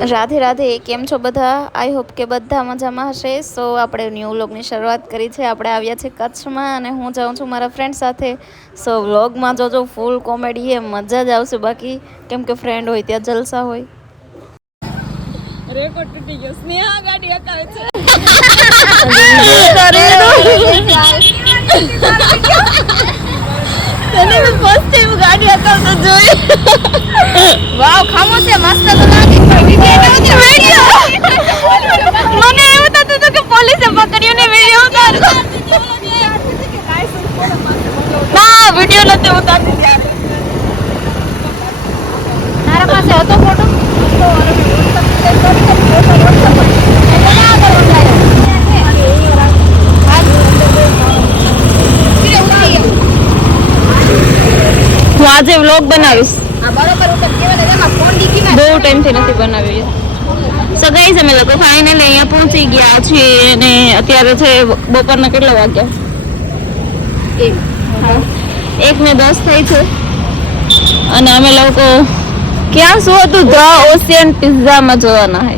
રાધે રાધે કેમ છો બધા? આઈ હોપ કે બધા મજામાં હશે. સો આપણે ન્યૂ વ્લોગની શરૂઆત કરી છે. આપણે આવ્યા છે કચ્છમાં અને હું જાઉં છું મારા ફ્રેન્ડ સાથે. સો વ્લોગમાં જોજો ફૂલ કોમેડી એ મજા જ આવશે. બાકી કેમ કે ફ્રેન્ડ હોય ત્યાં જલસા હોય. રેકોર્ડ તૂટી ગયો. સ્નેહા ગાડી હકાવે છે તને મેં ફર્સ્ટ ટાઈમ ગાડી હકાવતો જોઈ વાવ ખામો છે, મસ્ત તો લાગે. વિડિયો મને એવું થતું હતું કે પોલીસે પકડ્યો ને વિડિયો ઉતાર. ના વિડિયો નથી ઉતારતી ત્યારે. તારા પાસે હતો ફોટો હું આજે વ્લોગ બનાવીશ. બહુ ટાઈમથી નથી બનાવ્યો સો ગાઈઝ અમે લોકો ફાઇનલી અહીંયા પહોંચી ગયા છીએ અને અત્યારે છે બપોરના કેટલા વાગ્યા? એક. ને દસ થઈ છે. અને અમે લોકો ક્યાં શું હતું? ધ ઓશિયન પિઝામાં જોવાના હે.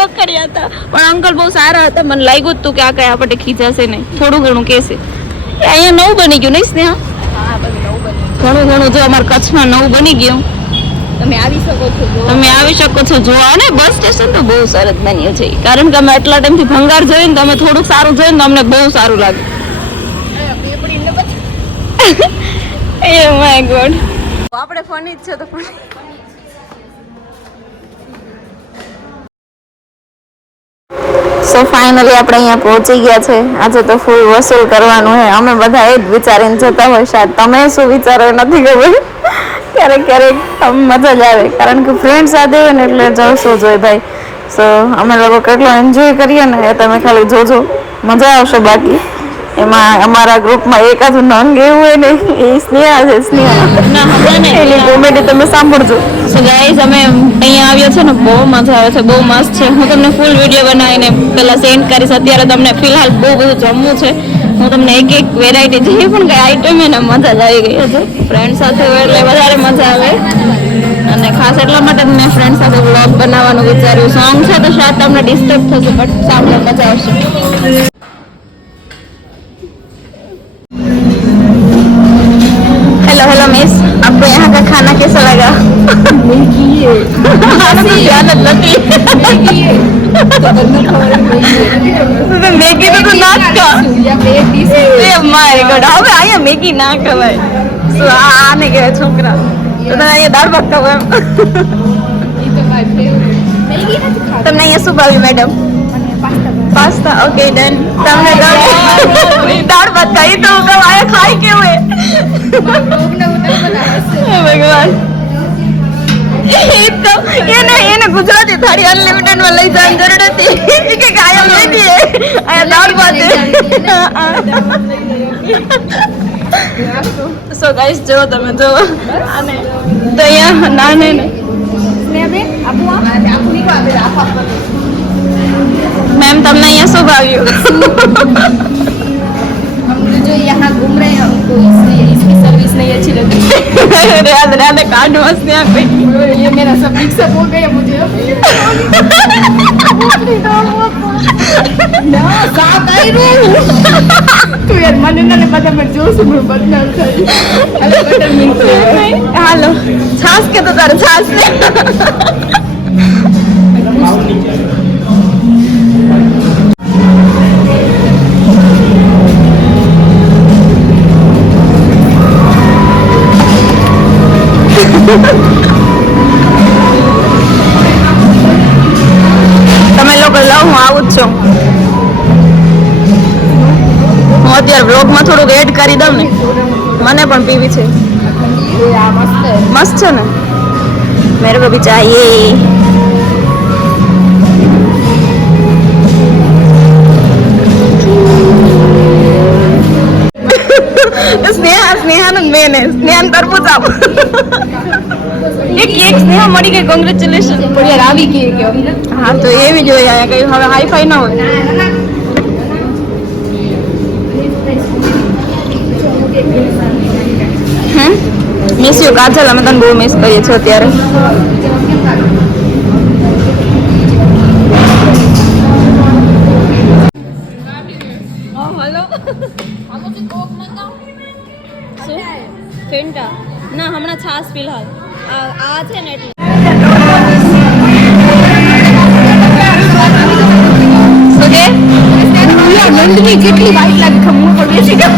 પકડ્યા હતા. પણ અંકલ બહુ સારા હતા. મને લાગ્યું હતું કે આ કઈ આપણે ખીજાશે નહીં. થોડું ઘણું કહેશે. અહીંયા નવું બની ગયું નહીં સ્નેહા? ઘણું ઘણું જો અમારા કચ્છમાં નવું બની ગયું. તમે આવી શકો છો તમે આવી શકો છો જોવા અને બસ સ્ટેશન તો બહુ સરસ બન્યું છે. કારણ કે અમે એટલા ટાઈમથી ભંગાર જોઈએ ને તો અમે થોડુંક સારું જોઈએ તો અમને બહુ સારું લાગે એ માય ગોડ આપણે ફની જ છે તો ફની ફાઇનલી આપણે અહીંયા પહોંચી ગયા છે. આજે તો ફૂલ વસૂલ કરવાનું છે. અમે બધા એ જ વિચારીને જતા હોય શાયદ તમે શું વિચારો નથી ખબર. ક્યારેક ક્યારેક મજા જ આવે. કારણ કે ફ્રેન્ડ સાથે હોય ને એટલે જવશું જોઈએ ભાઈ. સો અમે લોકો કેટલો એન્જોય કરીએ ને એ તમે ખાલી જોજો. મજા આવશે બાકી. એમાં અમારા ગ્રુપમાં એક એકાદું નંગ એવું હોય ને એ સ્નેહા છે સ્નેહા. એની કોમેડી તમે સાંભળજો. સો ગાઈઝ અમે અહીંયા આવ્યા છે ને બહુ મજા આવે છે બહુ મસ્ત છે. હું તમને ફૂલ વીડિયો બનાવીને પેલા સેન્ડ કરીશ. અત્યારે તમને ફિલહાલ બહુ બધું જમવું છે. હું તમને એક એક વેરાયટી જે પણ કઈ આઈટમ એને મજા જ આવી ગઈ છે ફ્રેન્ડ સાથે હોય એટલે વધારે મજા આવે. અને ખાસ એટલા માટે મેં ફ્રેન્ડ સાથે વ્લોગ બનાવવાનું વિચાર્યું. સોંગ છે તો શાયદ તમને ડિસ્ટર્બ થશે બટ સાંભળે મજા આવશે. मेगी तो तू नाच का માય ગોડ હવે અહીંયા મેગી ના ખવાય શું આને કહેવાય છોકરા તો તને અહીંયા દાળ ભાત ખાવ એમ તમને અહીંયા શું ભાવ્યું મેડમ પાસ્તા ઓકે ડન તમને ગમે દાળ ભાત ખાઈ તો હું કહું અહીંયા ખાઈ કેવું ભગવાન તો એને એને ગુજરાતી થાળી અનલિમિટેડ માં લઈ જવાની જરૂર હતી ઈ કે કાયમ લઈ દઈએ આયા દાળ ભાત સો ગાઈસ જો તમે જો આને તો અહીંયા ના ને ને મેમ તમને અહીંયા શું ભાવ્યું हम जो यहाँ घूम रहे हैं हमको इसलिए इसकी सर्विस नहीं अच्छी लगी રાધે રાધે કાઢ મસ્ત ત્યાં કોઈ ये मेरा सब मिक्सअप हो गया मुझे ના કા કર્યું તું યાર મને ના બધા મેં જોશું મેં બદનામ થઈ અરે બટર મિલ્ક હાલો છાસ કે તો તારે છાસ ને તમે લોકો લવ હું આવું જ છું. હું અત્યારે બ્લોગમાં થોડુંક એડ કરી દઉં ને. મને પણ પીવી છે. મસ્ત છે ને? મેરે કો ભી ચાહીએ. સ્નેહા મેન. હે સ્નેહા તરબૂચ આપ. એ કેક સ્નેહા મળી ગઈ કોંગ્રેચ્યુલેશન પણ યાર આવી ગઈ કે હા તો એવી જોઈએ આયા કઈ હવે હાઈ ફાઈ ના હોય. Miss you Kajal. અમે તને બહુ મિસ કરીએ છીએ અત્યારે. ના હમણાં છાસ ફિલહાલ. આ આ છે ને એટલે. નંદની કેટલી વાઈટ લાગે ખમો પર બેસી ગયો.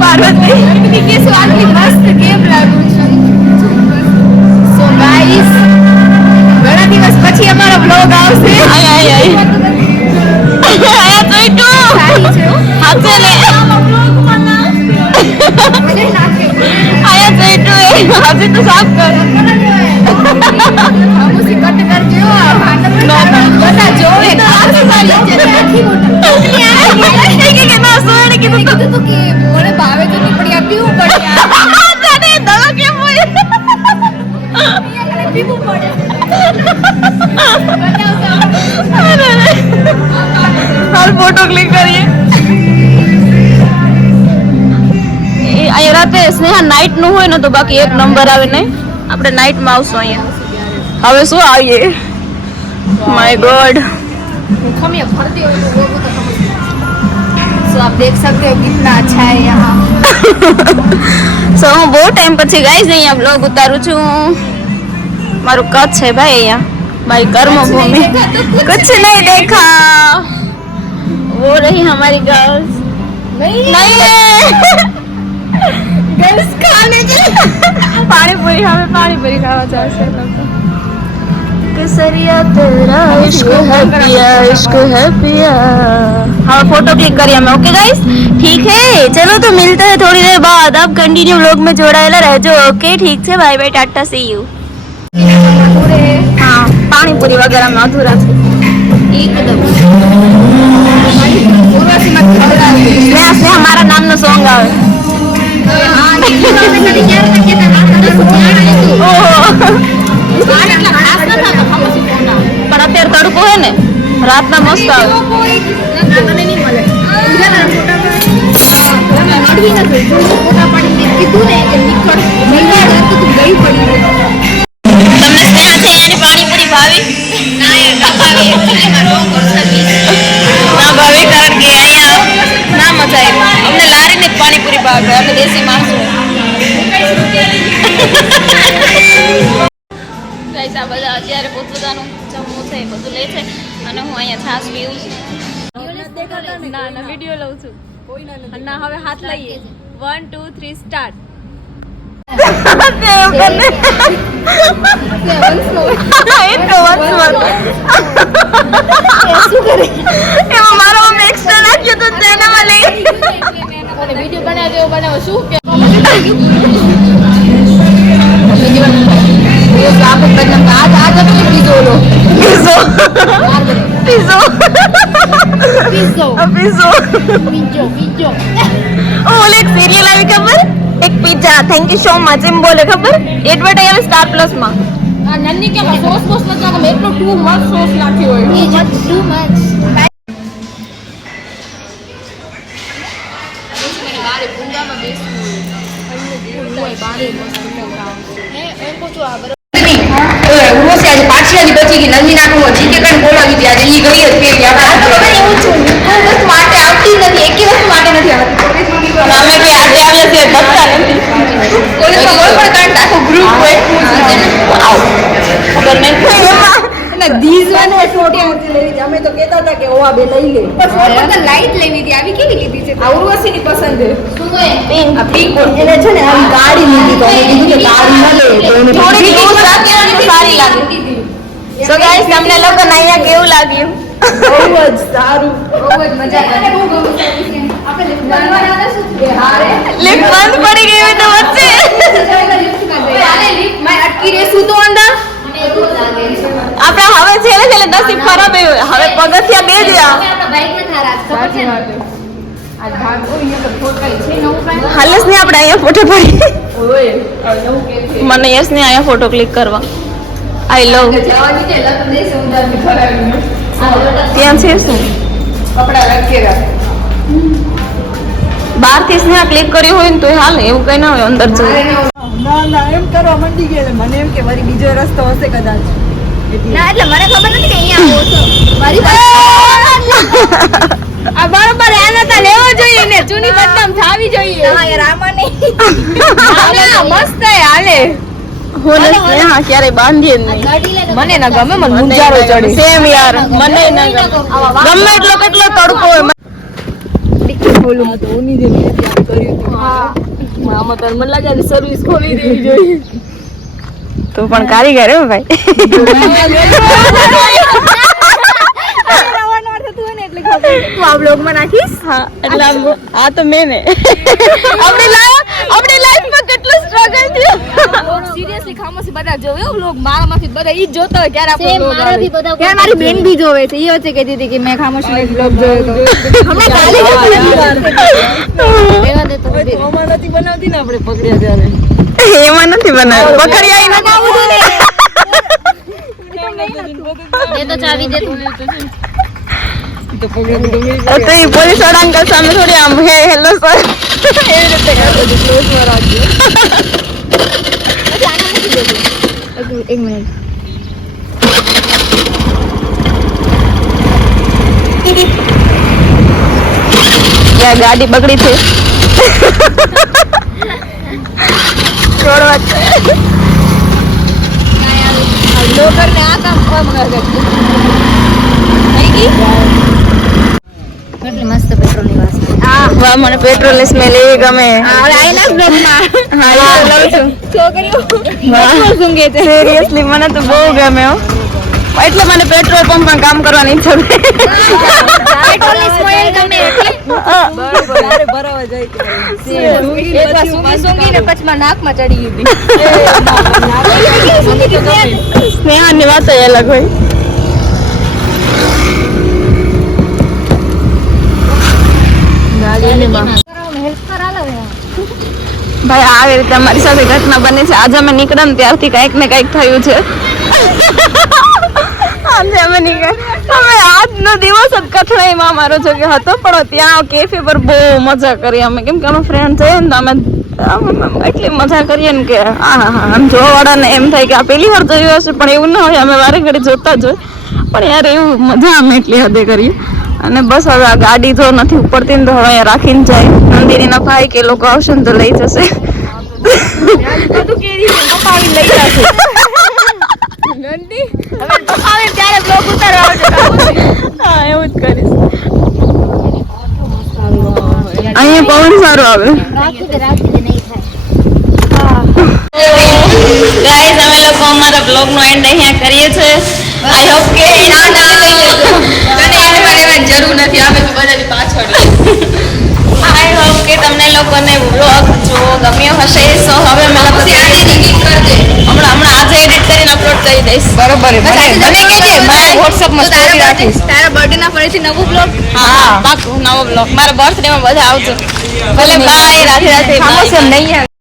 પાર્વતી કે શું મસ્ત કેમ લાગુ સો ગાઈસ ઘણા દિવસ પછી અમારો બ્લોગ આવશે. આય આય આય. આયા જોઈ તું. સારી છે હો. હાચે ને તું એ હજી તો સાફ કર હાલ ફોટો ક્લિક કરીએ. અહીંયા રાતે સ્નેહા નાઇટ નું હોય ને તો બાકી એક નંબર આવે નહીં આપણે નાઇટ માં આવશું અહીંયા હવે શું આવીએ માય ગોડ खमिया भरती हो तो वो भी तो समझ सो आप देख सकते हो कितना अच्छा है यहाँ સો હું બહુ ટાઈમ પછી ગાઈસ અહીંયા બ્લોગ ઉતારું છું મારું કચ્છ છે ભાઈ અહીંયા મારી કર્મભૂમિ कुछ नहीं देखा वो रही हमारी गर्ल्स नहीं नहीं है गर्ल्स खाने के कसरिया तेरा इश्क है पिया इश्क है पिया। हाँ फ़ोटो क्लिक करिए हमें ओके गाइस ठीक है चलो तो मिलते हैं थोड़ी देर बाद। अब कंटिन्यू लोग में जोड़ा रह जो ओके ठीक से bye bye Tata see you हाँ। पानीपुरी वगैरह मधुरा अधूरा एकदम। પાણીપુરી ભાવી ના ભાવી કારણ કે અહીંયા ના મજા આવી. અમને લારીને પાણીપુરી ભાવે, અમે દેશી માણસો. ગાઈસ આ બધા અત્યારે પોતપોતાનું જમવું છે બધું લે છે અને હું અહીંયા છાશ પીવું છું. ના ના વીડિયો લઉં છું. ના હવે હાથ લઈએ. One two three start Piso. Piso. Piso. Piso. ઓ ઓલે એક સિરિયલ આવી ખબર? એક pizza thank you so much એમ બોલે ખબર? એડવર્ટાઇઝ આવે સ્ટાર પ્લસમાં. નન્ની કે સોસ સોસ નથી નાખે એટલો ટુ મચ સોસ નાખ્યો હોય. ટુ મચ ઉર્વશી આજે પાછી આજે બચી ગઈ નંદી નાખું જીકે કઈ બોલાવી આજે ઈ ગઈ જ પેલી આપણે એવું છું કોઈ વસ્તુ માટે આવતી નથી એકે વસ્તુ માટે નથી આવતી. અમે કે આજે આવ્યા છીએ બચતા નથી. કોલેજમાં કોઈ પણ કાંડ આખો ગ્રુપ હોય. ખબર નહીં. ધીઝ વન હે ફોટી અમે તો કહેતા હતા કે ઓવા બે લઈ લે. પણ તો લાઈટ લેવી હતી આવી કેવી લીધી છે? આ ઉર્વશીની પસંદ છે. પિંક પિંક એને છે ને આવી ગાડી લીધી તો કીધું કે ગાડી ન લે તો એને થોડી લૂઝ રાખી હોય ને તો સારી લાગે સો ગાઈસ તમને લોકોને અહીંયા કેવું લાગ્યું? બહુ જ સારું. બહુ જ મજા આવી. બહુ ગમ્યું આપણે લિફ્ટ બંધ પડી ગઈ તો વચ્ચે. અટકી રહેશું તો અંદર? આપણે હવે છેલ્લે છેલ્લે નસીબ ખરાબ હવે પગથિયા બે જ હાલસ ને? આપણે અહીંયા ફોટો પડી. મને યસ ને અહીંયા ફોટો ક્લિક કરવા. આઈ લવ ત્યાં છે શું બહારથી સ્નેહ ક્લિક કર્યું હોય ને તો હાલ એવું કઈ ના હોય અંદર જવું. ના ના એમ કરવા મંડી ગયા મને એમ કે વળી બીજો રસ્તો હશે કદાચ. ના એટલે મને ખબર નથી કે અહીંયા આવો છો. મારી પાસે આ બરોબર આને તો લેવો જોઈએ ને. જૂની બદનામ થાવી જોઈએ. હા યાર આમાં નહીં ના, મસ્ત હે, હાલે હું ને બાંધીએ નહીં. મને ના ગમે મને મુંજારો ચડે. સેમ યાર મને ના ગમે. ગમે એટલો કેટલો તડકો હોય તો ઉની જે કર્યું હતું. આમાં તાર મને લાગે સર્વિસ ખોલી દેવી જોઈએ. તો પણ કારીગર હે ભાઈ. તું આ બ્લોગમાં નાખીશ? હા. એટલે આ તો મેં ને આપણી લાઈફમાં કેટલું સ્ટ્રગલ થયું ખામોશી બધા જોવે હો vlog. મારામાંથી બધા ઈ જ જોતા હોય ક્યારે આપણો મારા આવે. બધા ત્યારે મારી બેન બી જોવે છે? ઈ વચ્ચે કહેતી હતી કે મેં ખામોશી બ્લોગ જોયો તો. હમણાં કાલે જ તો નથી બનાવતી ને આપણે પકડ્યા ત્યારે. એમાં નથી બનાવ્યું પકડ્યા એ તો ચાવી દે તું પોલીસવાળા અંકલ સામે થોડી આમ હે હેલો સર એવી રીતે. ક્લોઝમાં રાખજો. એક મિનિટ ગાડી બગડી છે. છોડવા જ છે. બ્લોગર ને આ કામ કામ કરે થઈ ગઈ? કેટલી મસ્ત પેટ્રોલની વાસ વાહ મને પેટ્રોલની સ્મેલ એવી ગમે. હા છું છોકરીઓ વાહ. છે. સિરિયસલી મને તો બહુ ગમે હો. એટલે મને પેટ્રોલ પંપમાં કામ કરવાની ઈચ્છા સ્મેલ ગમે એટલે. પછીમાં નાકમાં ચડી ગઈ સ્નેહાની વાત અલગ હોય. ભાઈ આવી રીતે અમારી સાથે ઘટના બને છે. આજે અમે નીકળ્યા ને ત્યારથી કંઈક ને કંઈક થયું છે. આજે અમે આજનો દિવસ જ અમારો જગ્યા હતો, પણ ત્યાં કેફે પર બહુ મજા કરી. અમે કેમ કે ફ્રેન્ડ જઈએ ને તો અમે એટલી મજા કરીએ ને કે હા હા આમ જોવાવાળાને એમ થાય કે આ પહેલી વાર જોયું હશે, પણ એવું ના હોય. અમે વારે ઘડી જોતા જ હોય. પણ યાર, એવું મજા અમે એટલી હદે કરીએ. અને બસ હવે આ ગાડી જો નથી ઉપડતી ને તો હવે અહીંયા રાખીને જાય. નંદિનીના ભાઈ કે લોકો આવશે ને તો લઈ જશે. અહીંયા પવન સારો આવે. ગાઈસ અમે લોકો અમારા બ્લોગ નો એન્ડ અહીંયા કરીએ છીએ. આઈ હોપ કે ના ના તને એને મારે જરૂર નથી અમે તો બધાની પાછળ આઈ હોપ કે તમને લોકોને વ્લોગ જો ગમ્યો હશે તો હવે અમે લોકો હમણાં હમણાં આજે એડિટ કરીને અપલોડ કરી દઈશ. બરોબર મને કહેજે મારા વોટ્સઅપમાં માં સ્ટોરી રાખીશ. તારા બર્થડે ના ફરીથી નવો વ્લોગ હા. પાકું નવો વ્લોગ મારા બર્થડે માં બધા આવજો. ભલે બાય રાધે રાધે ખામોશ નહીં